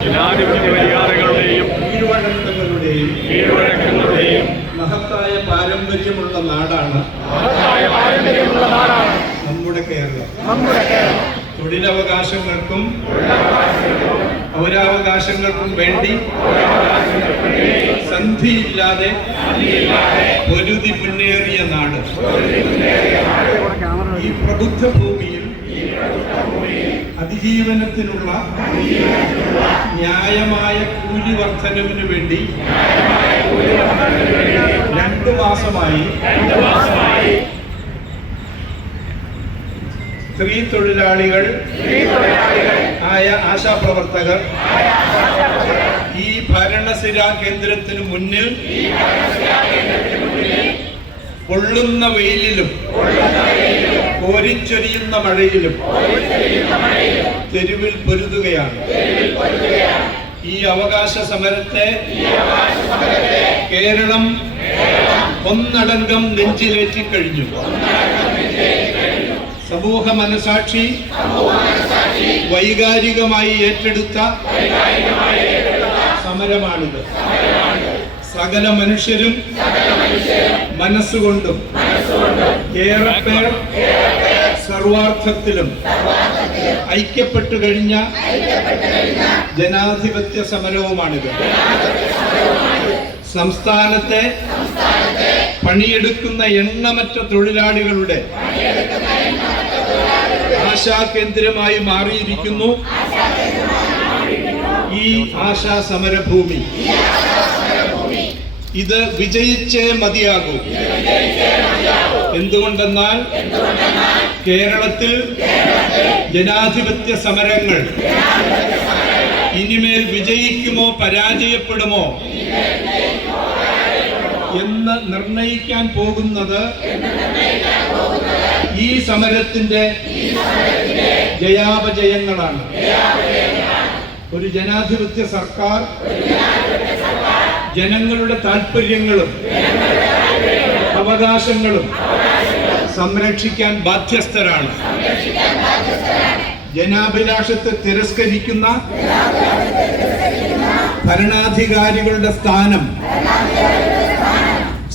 ജനാധിപത്യ മര്യാദകളുടെയും കീഴ്വഴക്കങ്ങളുടെയും കീഴ്വഴക്കങ്ങളുടെയും മഹത്തായ പാരമ്പര്യമുള്ള നാടാണ് മഹത്തായ പാരമ്പര്യമുള്ള നാടാണ് നമ്മുടെ കേരളം. നമ്മുടെ കേരളം. തൊഴിലവകാശങ്ങൾക്കും പൗരാവകാശങ്ങൾക്കും വേണ്ടി സന്ധിയില്ലാതെ പൊരുതി മുന്നേറിയ നാട്. ഈ പ്രബുദ്ധ ഭൂമിയിൽ അതിജീവനത്തിനുള്ള ന്യായമായ കൂലി വർധനവിന് വേണ്ടി രണ്ടു മാസമായി സ്ത്രീ തൊഴിലാളികൾ ആയ ആശാപ്രവർത്തകർ ഈ ഭരണസിരാ കേന്ദ്രത്തിന് മുന്നിൽ പൊള്ളുന്ന വെയിലിലും കോരിച്ചൊരിയുന്ന മഴയിലും തെരുവിൽ പൊരുതുകയാണ്. ഈ അവകാശ സമരത്തെ കേരളം ഒന്നടങ്കം നെഞ്ചിലേറ്റി കഴിഞ്ഞു. സമൂഹ മനസാക്ഷി വൈകാരികമായി ഏറ്റെടുത്ത സമരമാണിത്. സകല മനുഷ്യരും മനസ്സുകൊണ്ടും ഏറെ പേർ സർവാർത്ഥത്തിലും ഐക്യപ്പെട്ടു കഴിഞ്ഞ ജനാധിപത്യ സമരവുമാണിത്. സംസ്ഥാനത്തെ പണിയെടുക്കുന്ന എണ്ണമറ്റ തൊഴിലാളികളുടെ ആശാകേന്ദ്രമായി മാറിയിരിക്കുന്നു. ഈ ആശാ സമരഭൂമി ഇത് വിജയിച്ചേ മതിയാകൂ. എന്തുകൊണ്ടെന്നാൽ കേരളത്തിൽ ജനാധിപത്യ സമരങ്ങൾ ഇനിമേൽ വിജയിക്കുമോ പരാജയപ്പെടുമോ എന്ന് നിർണയിക്കാൻ പോകുന്നത് ഈ സമരത്തിന്റെ ജയാപജയങ്ങളാണ്. ഒരു ജനാധിപത്യ സർക്കാർ ജനങ്ങളുടെ താല്പര്യങ്ങളും അവകാശങ്ങളും സംരക്ഷിക്കാൻ ബാധ്യസ്ഥരാണ്. ജനാഭിലാഷത്തെ തിരസ്കരിക്കുന്ന ഭരണാധികാരികളുടെ സ്ഥാനം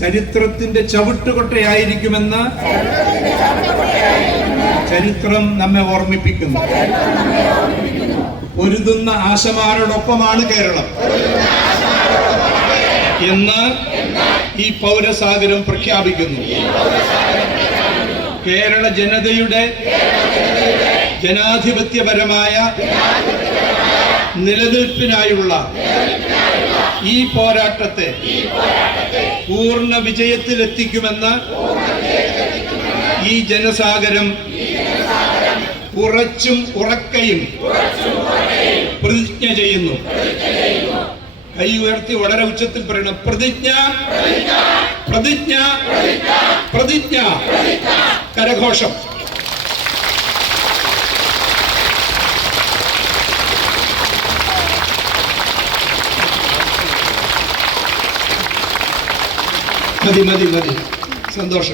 ചരിത്രത്തിന്റെ ചവിട്ടുകൊട്ടയായിരിക്കുമെന്ന് ചരിത്രം നമ്മെ ഓർമ്മിപ്പിക്കുന്നു. പൊരുതുന്ന ആശമാരോടൊപ്പമാണ് കേരളം. എന്ന് ഈ പൗരസാഗരം പ്രഖ്യാപിക്കുന്നു. കേരള ജനതയുടെ ജനാധിപത്യപരമായ നിലനിൽപ്പിനായുള്ള ഈ പോരാട്ടത്തെ പൂർണ വിജയത്തിലെത്തിക്കുമെന്ന് ഈ ജനസാഗരം ഉറച്ചും ഉറക്കയും പ്രതിജ്ഞ ചെയ്യുന്നു. കൈ ഉയർത്തി വളരെ ഉച്ചത്തിൽ പറയണം പ്രതിജ്ഞ പ്രതിജ്ഞ പ്രതിജ്ഞ കരഘോഷം. മതി മതി മതി. സന്തോഷം.